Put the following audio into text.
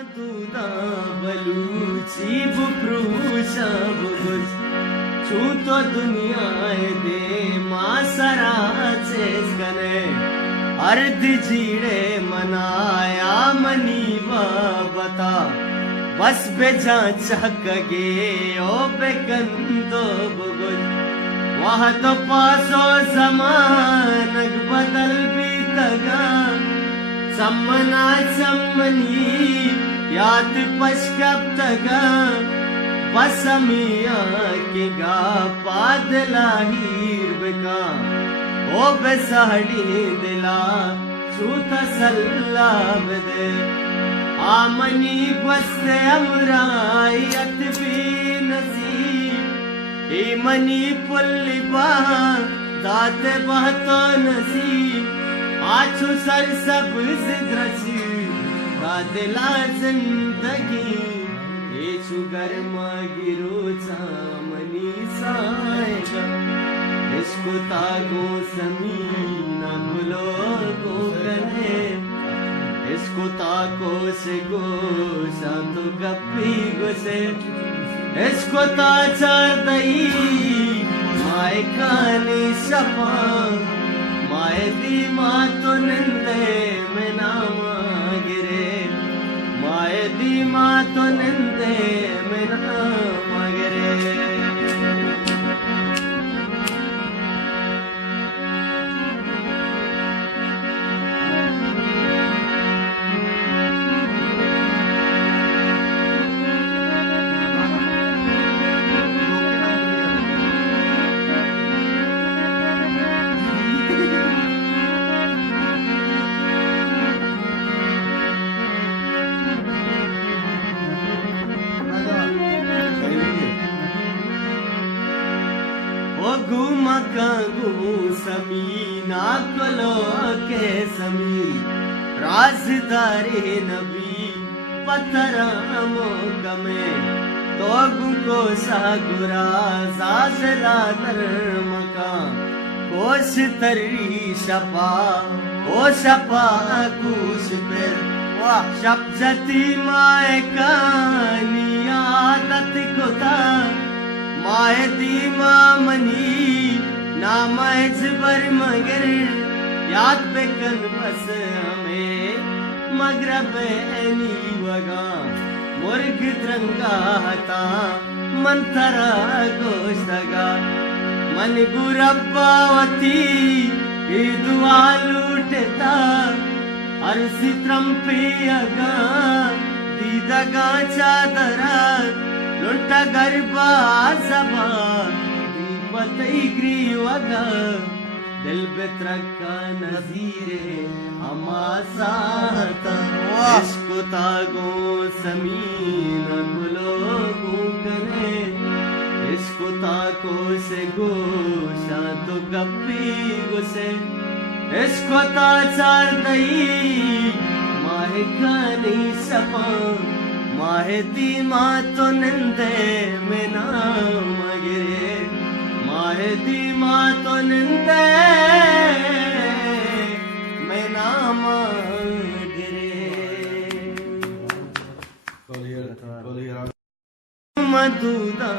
Duda baluci bu prusha buguz Chuto dunya de masara cheskane Ard jire manaya mani bata Bas beja chakage o bekando buguz Wah to paso zamanag badal bitaga Sammana sammani याद पश्कब तगा बसमिया के गा पादला हीर बेका ओ बेसाड़ी दिला छूता सल्ला बदे आमनी बस्ते अमरायत भी नसीब ए मनी पुल्ली बा दाते बहतो नसीब आछू सर सब्ज द्रसी दिला जिंदगी येचू गर्मा गिरोचा मनी सायगा इसको तागो समीना गुलो को कने इसको ताको से गो शांतो गप्पी गुसे इसको ताचार दई माय कानी सपा माय दी मा तो निंदे में नामा दी माँ तो निंदे मेरा मगरे घूमकू समीना कलो के समी राजदारे नबी पतरामो कमे तो को सागुरा सासला नरमका कोश तरी शपा ओ शपा कुश पर वाह शब्दती माय कानिया दत कोता माए दी मामनी नाम बर मगर याद पे कन बस हमें मगरब एनी वगा मुर्ग द्रंगा हता मंतरा गोशगा मन गुरब्बावती दुआ लूटता अरसी त्रंपियगा दीदगा चादरा लुटा गरबा सबा दीपतई ग्रीवगा दिल बेत्रका नजीरे हमासाता इसको तागो समीन गुलो गुकने इसको ताको से गोशा तो गप्पी गुसे इसको ताचार दई माहे खानी सपा माहेती माँ तो निंदे में नाम गिरे माहेती माँ तो निंदे में नाम गिरे मधुदा